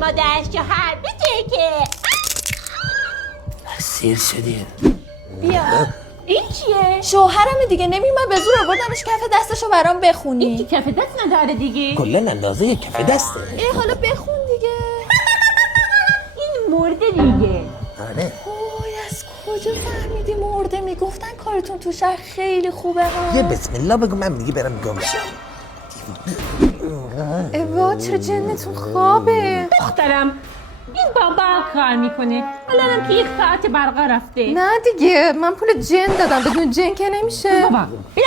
مادر شوهر بده که سیر شدی. بیا این چیه؟ شوهرم دیگه نمی‌مونه به زور آوردمش کف دستشو برام بخونی. این که کف دست نداره دیگه. کلا اندازه یک کف دسته. حالا بخون دیگه. این مرده دیگه. آره. وای از کجا فهمیدی مرده؟ میگفتن کارتون تو شهر خیلی خوبه ها. یه بسم الله بگو من دیگه برم گم شم. اوا چرا جنتون خوابه؟ دخترم این بابا کار میکنه. الانم که 1 ساعت برقا رفته. نه دیگه من پول جن دادم، بدون جن که نمیشه. بابا بیا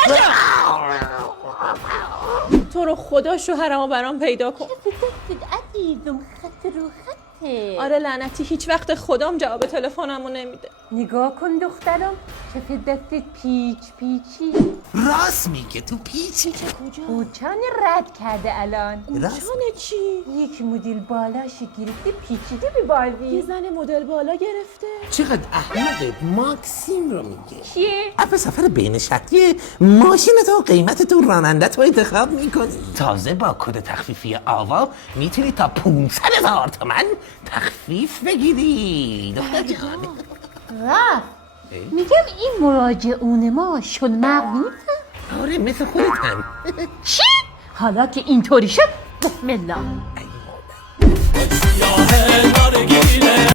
تو رو خدا شوهرمو برام پیدا کن. عزیزم خط رو خطه. آره لعنتی هیچ وقت خدام جواب تلفنمو نمیده. نگاه کن دخترم کف دستت پیچ پیچی. راست میگه تو پیچی. کجا؟ قوچان رد کرده الان. راست جانه چی؟ یک مدل بالاش گرفته پیچیده به بالوی. یه زن مدل بالا گرفته. چقدر احمقه. ماکسیم رو میگه. چیه؟ اپ سفر بین شهری ماشین تو قیمت تو راننده تو انتخاب میکنی. تازه با کد تخفیفی آوا میتونی تا 500,000 تومن تخفیف بگیری. دختر جان. رفت میگم این مراجعون ما شد مغنی. آره مثل خودتن. چی؟ حالا که اینطوری شد بسم الله. ای مادر.